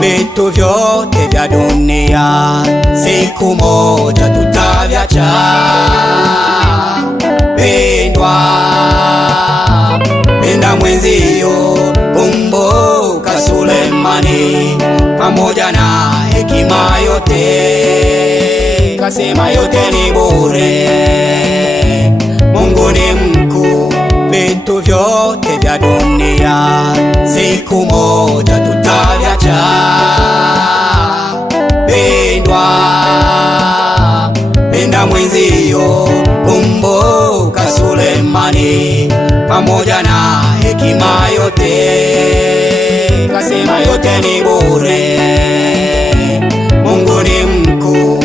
Vitu vyote vya dunia siku moja tutaviacha. Pendwa, penda mwenzio, kumbuka Sulemani pamoja na hekima yote, kasema yote ni bure, Mungu ni mkuu. Vitu vyote vya dunia siku moja tutaviacha. Pendwa, penda mwenzio, kumbuka Sulemani pamoja na hekima yote, kasema yote ni bure, Mungu ni mkuu.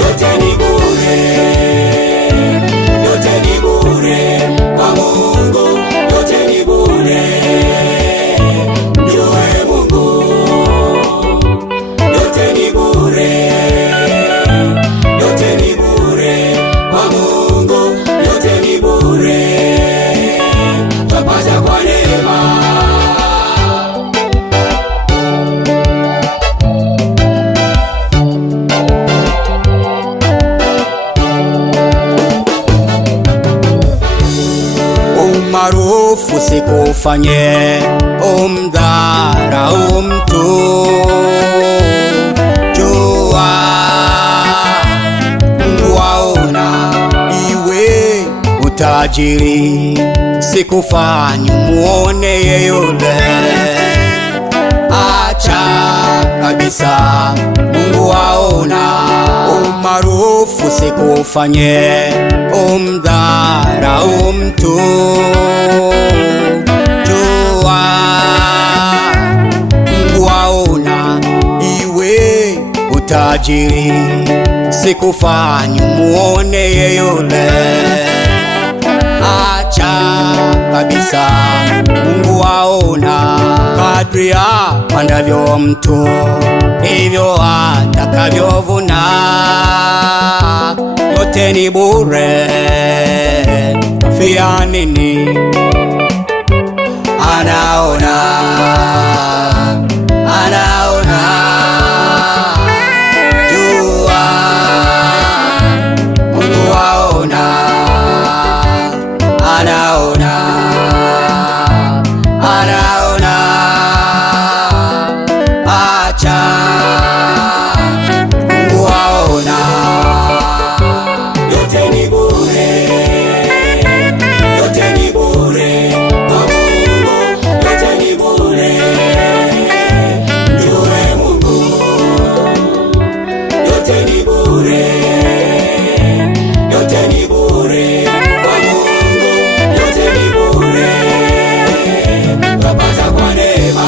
Yote ni bure, yote ni bure kwa Mungu, yote ni bure, mjue Mungu. Yote ni bure, yote ni bure kwa Mungu, yote ni bure, twapata kwa neema. Umaarufu sikufanye umdharau mtu, jua Mungu waona iwe utajiri, sikufanye muone yeyule. Acha kabisa, Mungu waona. Umaarufu sikufanye umdharau mtu, jua Mungu waona iwe utajiri, sikufanye muone yeyule. Acha kabisa, Mungu waona. Kadri apandavyo mtu ndivyo atakavyovuna, yote ni bure, fia nini? Anaona, anaona, jua Mungu waona, anaona, anaona. Acha Mungu waona. Yote ni bure, yote ni bure kwa Mungu, yote ni bure, mjue Mungu. Yote ni bure, yote ni bure kwa Mungu, yote ni bure, twapata kwa neema.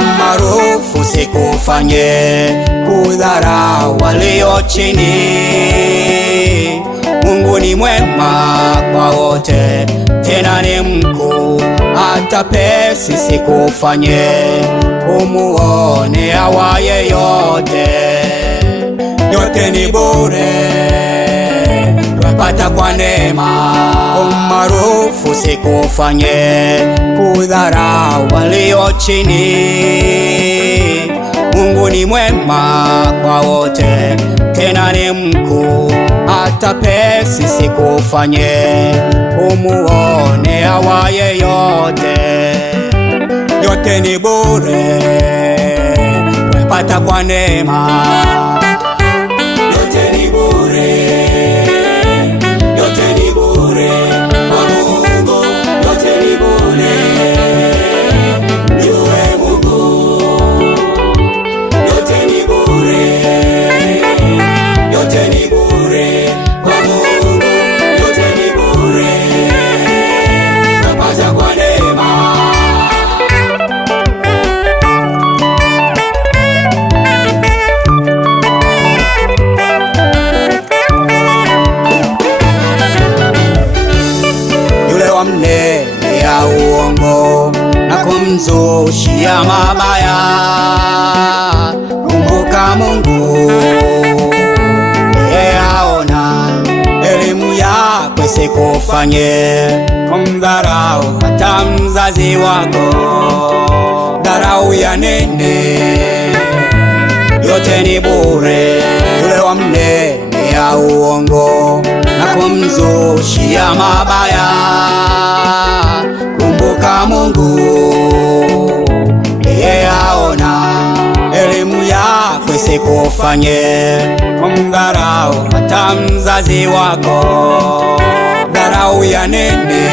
Umaarufu sikufanye kudharau walio chini, Mungu ni mwema kwa wote, tena ni mkuu. Hata pesi sikufanye umuone awaye yote, yote ni bure, twapata kwa neema. Umaarufu sikufanye kudharau walio chini. Mungu ni mwema kwa wote, tena ni mkuu, hata pesi sikufanye umuone awaye yote. Yote ni bure, twapata kwa neema. Yote ni bure, yote ni bure kwa Mungu, yote ni bure. Jue Mungu, yote ni bure, yote ni bure kwa Mungu, yote ni bure. Twapata kwa neema. Mnene ya uongo na kumzushia mabaya, kumbuka Mungu yeye aona. Elimu yako isikufanye kumdharau hata mzazi wako. Dharau ya nini? Yote ni bure. Yule wa mnene ya uongo na kumzushia mabaya, kumbuka Mungu yeye aona. Elimu yako isikufanye kumdharau hata mzazi wako. Dharau ya nini?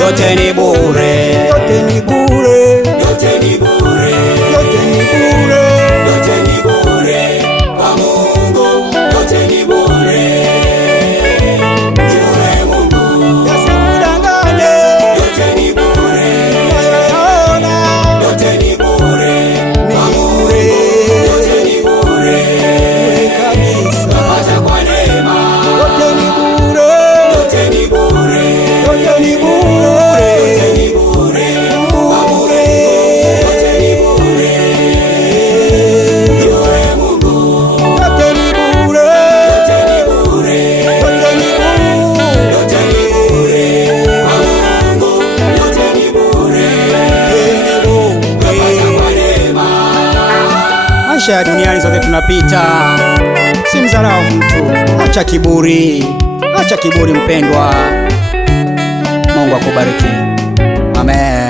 Yote ni bure, yote ni bure, yote ni bure, yote ni bure, yote ni bure kwa Mungu, yote ni bure. Jue Mungu, yasikudanganye, yote ni bure, yote ni bure kwa Mungu, yote ni bure kabisa. Twapata kwa neema. Yote ni bure, yote ni bure, yote ni bure, yote ni bure kwa Mungu, yote ni bure. Jue Mungu, yote ni bure, yote ni bure, yote ni bure, yote ni bure kwa Mungu, yote ni bure. Twapata kwa neema. Maisha ya duniani sote tunapita, si mdharau mtu. Acha kiburi, acha kiburi mpendwa. Mungu akubariki. Amen.